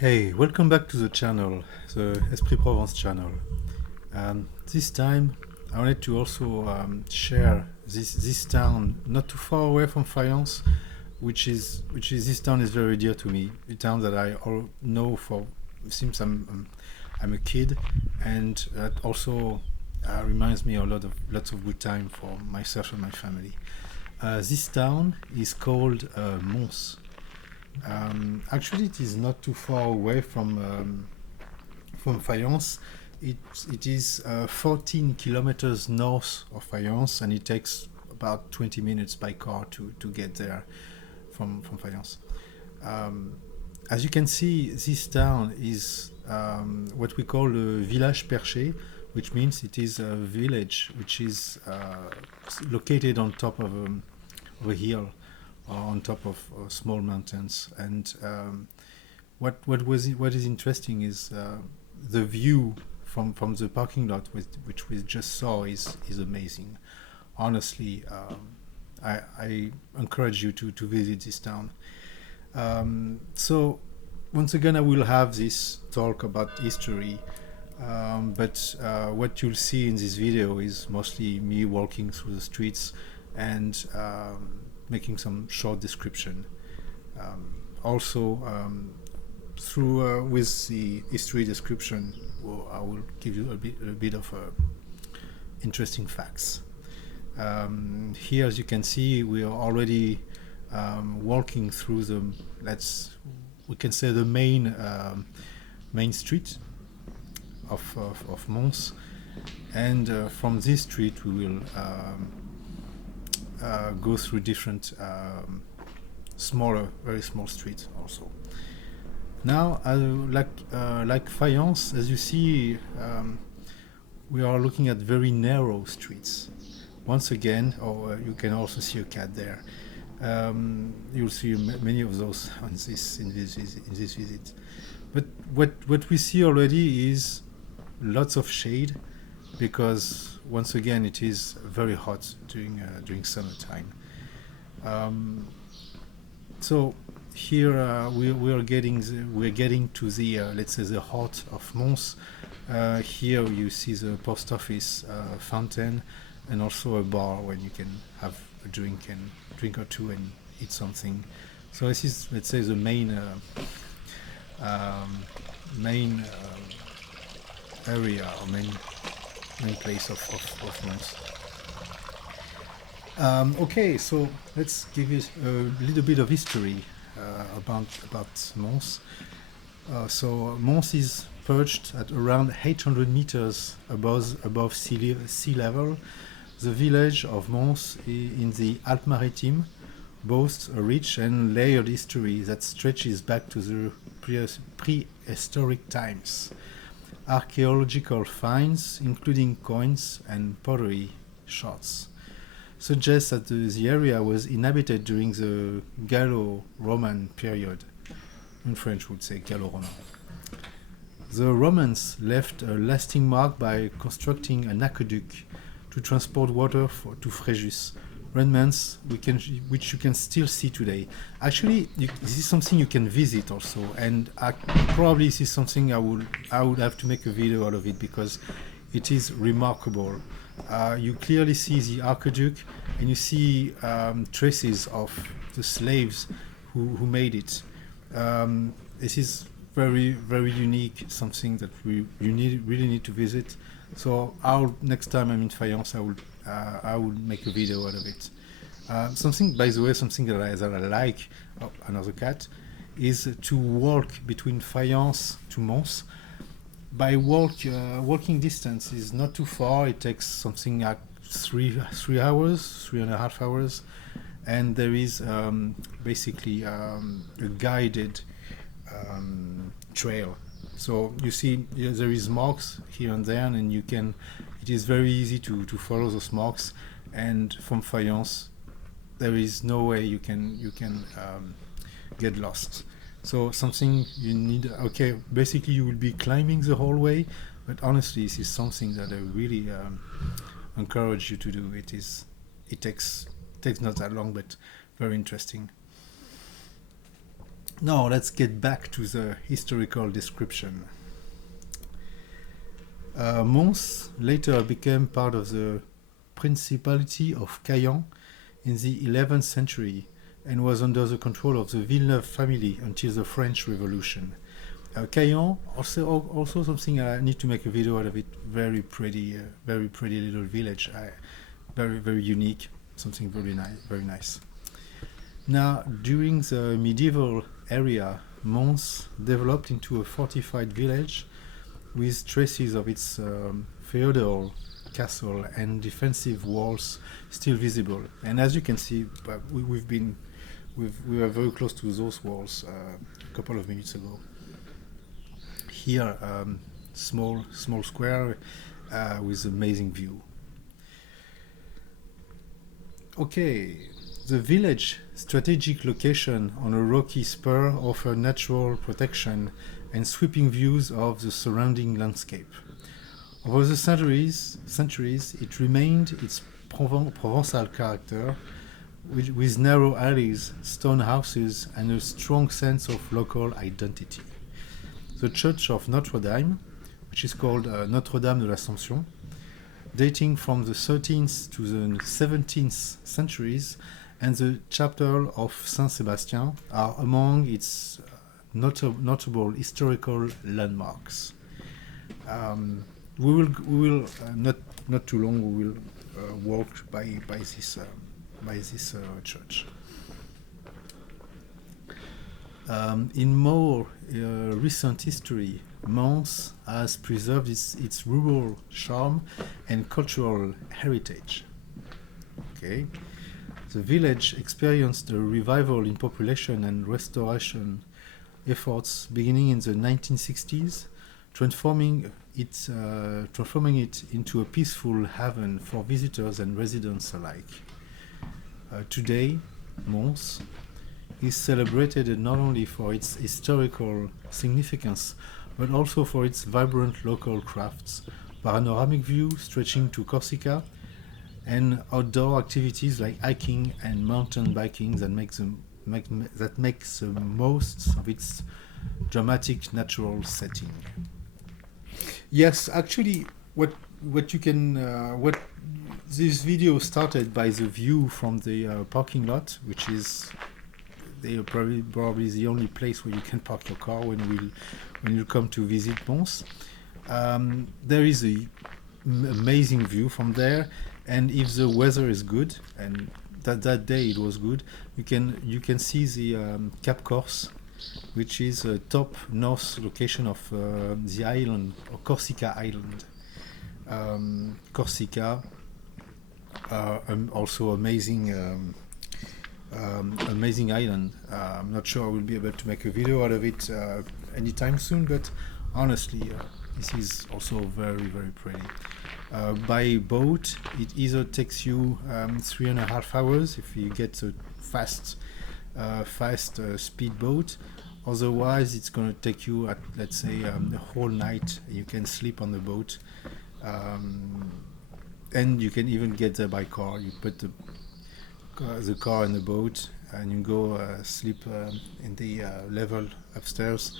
Hey, welcome back to the channel, the Esprit Provence channel. This time I wanted to also share this town not too far away from Fayence, which is this town is very dear to me. A town that I all know for since I'm a kid, and that also reminds me a lots of good time for myself and my family. This town is called Mons. Actually, it is not too far away from Fayence. It is 14 kilometers north of Fayence, and it takes about 20 minutes by car to get there from Fayence. As you can see, this town is what we call a village perché, which means it is a village which is located on top of a hill or on top of small mountains. And what is interesting is the view from the parking lot, which we just saw, is amazing. Honestly, I encourage you to visit this town. So once again, I will have this talk about history, but what you'll see in this video is mostly me walking through the streets and making some short description. Also, through with the history description, I will give you a bit of interesting facts. Here, as you can see, we are already walking through we can say the main street of Mons, and from this street we will go through different very small streets also. Now, like Fayence, as you see, we are looking at very narrow streets. Once again, you can also see a cat there. You'll see many of those in this visit. But what we see already is lots of shade, because once again it is very hot during summertime. So here we're getting to the let's say the heart of Mons. Here you see the post office, fountain, and also a bar where you can have a drink or two and eat something. So this is, let's say, the main area or main place of Mons. Okay, so let's give you a little bit of history about Mons. So Mons is perched at around 800 meters above sea level. The village of Mons in the Alpes-Maritimes boasts a rich and layered history that stretches back to the prehistoric times. Archaeological finds, including coins and pottery shards, suggest that the area was inhabited during the Gallo-Roman period. In French, we would say Gallo-Roman. The Romans left a lasting mark by constructing an aqueduct to transport water to Fréjus, remnants which you can still see today. Actually, this is something you can visit also, and probably this is something I would have to make a video out of it, because it is remarkable. You clearly see the aqueduct, and you see traces of the slaves who made it. This is very, very unique, something that you really need to visit. So next time I'm in Fayence, I will make a video out of it. Something, by the way, something that I like, another cat, is to walk between Fayence to Mons. By walking distance is not too far. It takes something like 3.5 hours, and there is basically a guided trail. So you see, there is marks here and there, and it is very easy to follow those marks. And from Fayence, there is no way you can get lost. So something you need. Okay, basically you will be climbing the whole way, but honestly, this is something that I really encourage you to do. It takes not that long, but very interesting. Now let's get back to the historical description. Mons later became part of the Principality of Cayenne in the 11th century and was under the control of the Villeneuve family until the French Revolution. Cayenne, also something I need to make a video out of it. Very pretty little village. Very unique. Something very nice. Now, during the medieval era, Mons developed into a fortified village with traces of its feudal castle and defensive walls still visible. And as you can see, we were very close to those walls a couple of minutes ago. Here, small square with amazing view. Okay, the village strategic location on a rocky spur offer natural protection and sweeping views of the surrounding landscape. Over the centuries, it remained its Provençal character, with narrow alleys, stone houses, and a strong sense of local identity. The Church of Notre Dame, which is called Notre Dame de l'Assomption, dating from the 13th to the 17th centuries, and the Chapel of Saint Sebastian are among its notable historical landmarks. We will not too long. We will walk by this church. In more recent history, Mons has preserved its rural charm and cultural heritage. Okay. The village experienced a revival in population and restoration efforts beginning in the 1960s, transforming it into a peaceful haven for visitors and residents alike. Today, Mons is celebrated not only for its historical significance, but also for its vibrant local crafts, panoramic view stretching to Corsica, and outdoor activities like hiking and mountain biking that makes the most of its dramatic natural setting. Yes, actually, what this video started by the view from the parking lot, which is probably the only place where you can park your car when you come to visit Mons. There is a amazing view from there, and if the weather is good, and that day it was good, you can see the Cap Corse, which is a top north location of the island, or Corsica Island. Corsica, also amazing island. I'm not sure I will be able to make a video out of it anytime soon, but honestly, this is also very pretty. By boat, it either takes you 3.5 hours if you get a fast speed boat. Otherwise, it's going to take you, let's say, the whole night. You can sleep on the boat, and you can even get there by car. You put the car in the boat, and you go sleep in the level upstairs,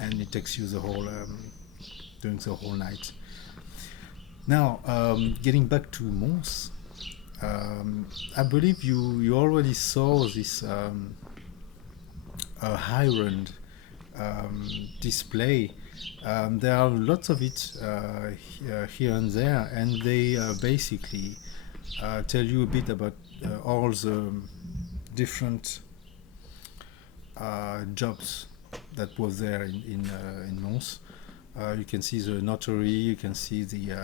and it takes you during the whole night. Now, getting back to Mons, I believe you already saw this Highland display. There are lots of it here and there, and they basically tell you a bit about all the different jobs that was there in Mons. You can see the notary, you can see the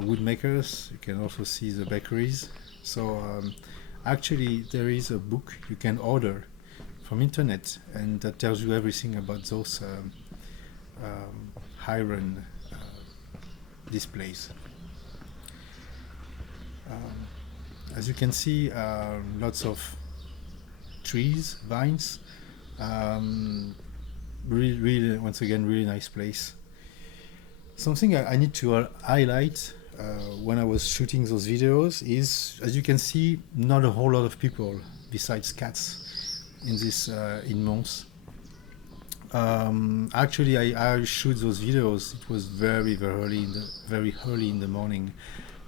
woodmakers, you can also see the bakeries. So actually there is a book you can order from internet, and that tells you everything about those Highland displays. As you can see, lots of trees, vines. Really, once again, really nice place. Something I need to highlight when I was shooting those videos is, as you can see, not a whole lot of people besides cats. in Mons. Actually, I shoot those videos. It was very very early in the morning,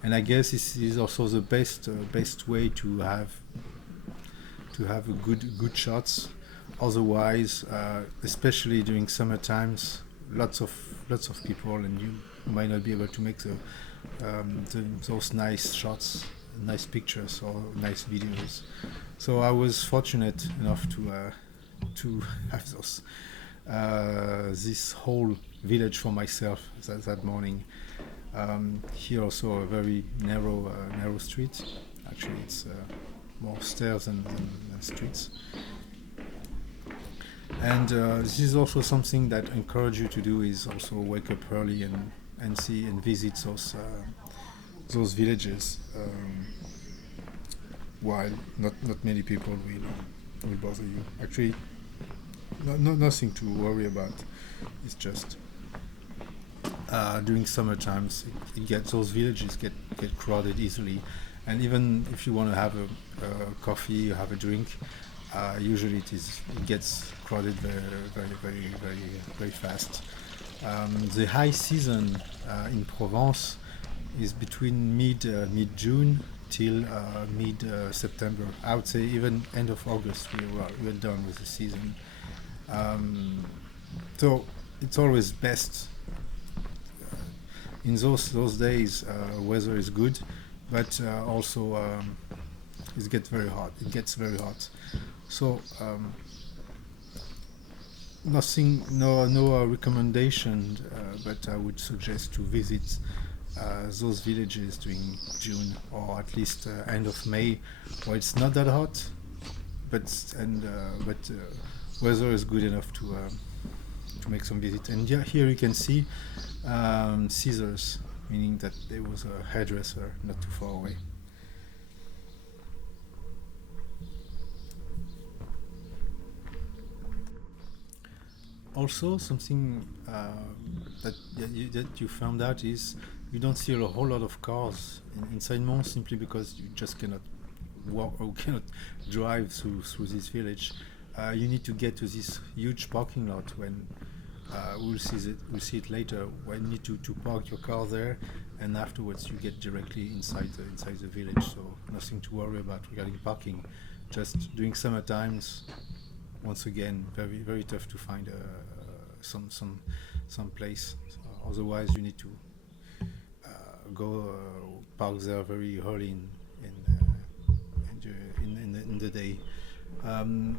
and I guess this is also the best way to have a good shots. Otherwise, especially during summer times, lots of people, and you might not be able to make those nice shots, nice pictures, or nice videos. So I was fortunate enough to have those. This whole village for myself that morning. Here also a very narrow street. Actually, it's more stairs than streets. And this is also something that I encourage you to do, is also wake up early and see and visit those villages. While not many people will bother you. Actually, nothing to worry about. It's just during summer times those villages get crowded easily, and even if you want to have a coffee or have a drink, usually it gets crowded very fast. The high season in Provence is between mid June till mid September. I would say even end of August we're done with the season. So it's always best in those days. Weather is good, but also it gets very hot. So no recommendation, but I would suggest to visit those villages during June, or at least end of May, where it's not that hot, but weather is good enough to make some visit. And here you can see scissors, meaning that there was a hairdresser not too far away. Also, something that you found out is you don't see a whole lot of cars inside Mons, simply because you just cannot walk or cannot drive through this village. You need to get to this huge parking lot. When we'll see it later. When you need to park your car there, and afterwards you get directly inside the village. So nothing to worry about regarding parking. Just during summer times, once again, very tough to find some place. So otherwise, you need to go park there very early in the day.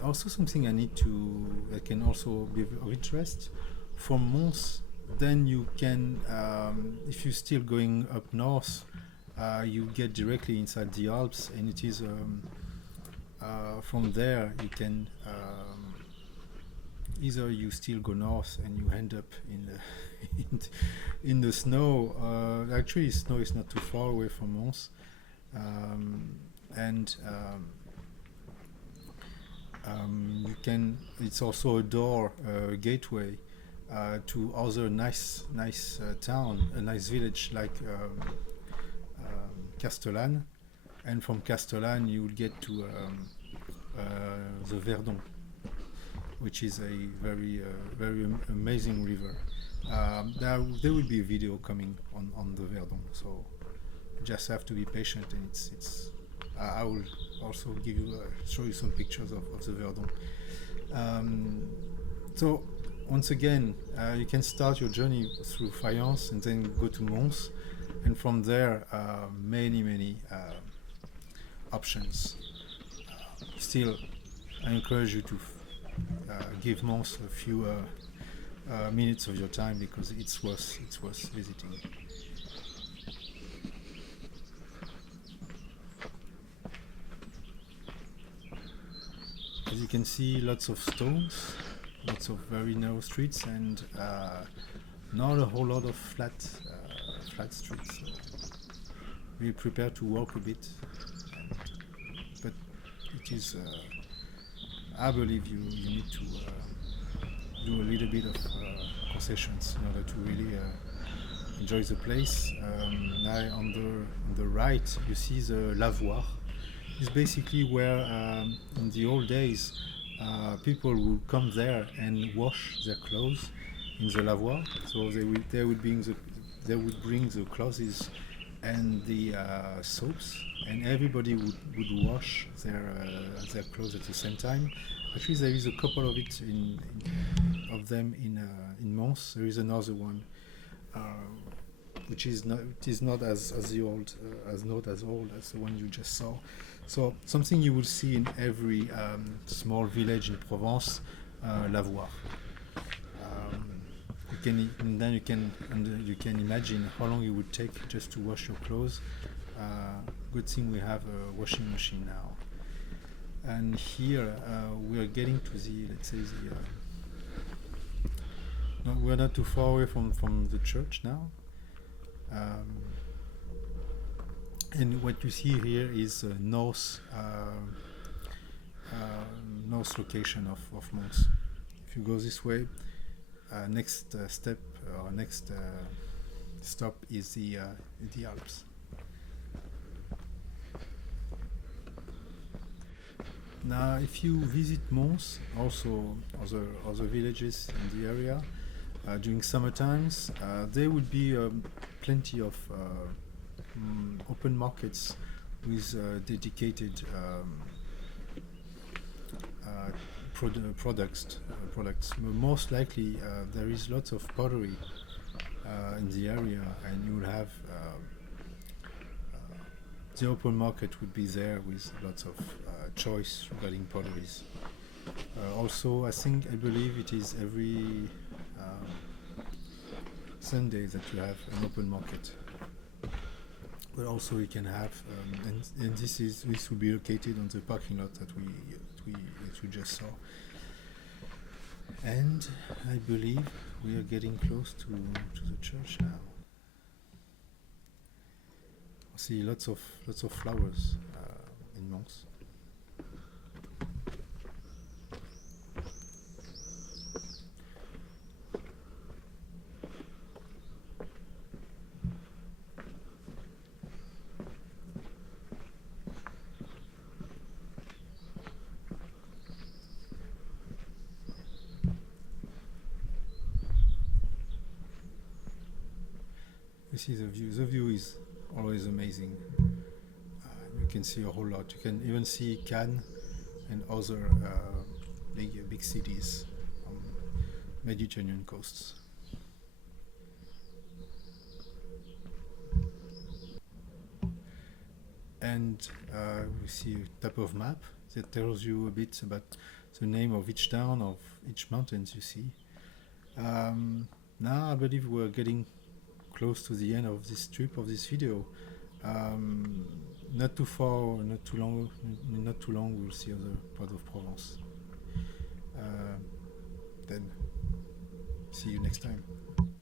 Also, something that can also be of interest from Mons. Then you can, if you're still going up north, you get directly inside the Alps, and it is from there you can either you still go north and you end up in the snow. Actually, snow is not too far away from Mons, and you can. It's also a door, gateway to other nice town, a nice village like Castellane, and from Castellane you will get to the Verdon, which is a very amazing river. There will be a video coming on the Verdon, so you just have to be patient, and it's I will also show you some pictures of the Verdon. So once again, you can start your journey through Fayence and then go to Mons, and from there many options. Still, I encourage you to give Mons a few minutes of your time, because it's worth visiting. As you can see, lots of stones, lots of very narrow streets, and not a whole lot of flat streets. Be prepared to walk a bit, but it is. I believe you need to do a little bit of concessions in order to really enjoy the place. Now on the right, you see the lavoir. It's basically where in the old days people would come there and wash their clothes in the lavoir. So they would bring the clothes and the soaps, and everybody would wash their clothes at the same time. Actually, there is a couple of it of them in Mons. There is another one, which is not as old as the one you just saw. So something you will see in every small village in Provence, lavoir. You can imagine how long it would take just to wash your clothes. Good thing we have a washing machine now. And here we are getting to the, let's say, no, we're not too far away from the church now. And what you see here is north location of Mons. If you go this way, next stop is the Alps. Now, if you visit Mons, also other villages in the area, during summer times, there would be plenty of open markets with dedicated products. Most likely, there is lots of pottery in the area, and you will have the open market would be there with lots of choice regarding potteries. Also, I believe it is every Sunday that you have an open market. But also we can have, and this will be located on the parking lot that we just saw. And I believe we are getting close to the church now. I see lots of flowers in Mons. You see the view. The view is always amazing. You can see a whole lot. You can even see Cannes and other big cities on Mediterranean coasts. And we see a type of map that tells you a bit about the name of each town, of each mountains you see. Now I believe we're getting close to the end of this trip, of this video. Not too far, not too long, we'll see other part of Provence. Then see you next time.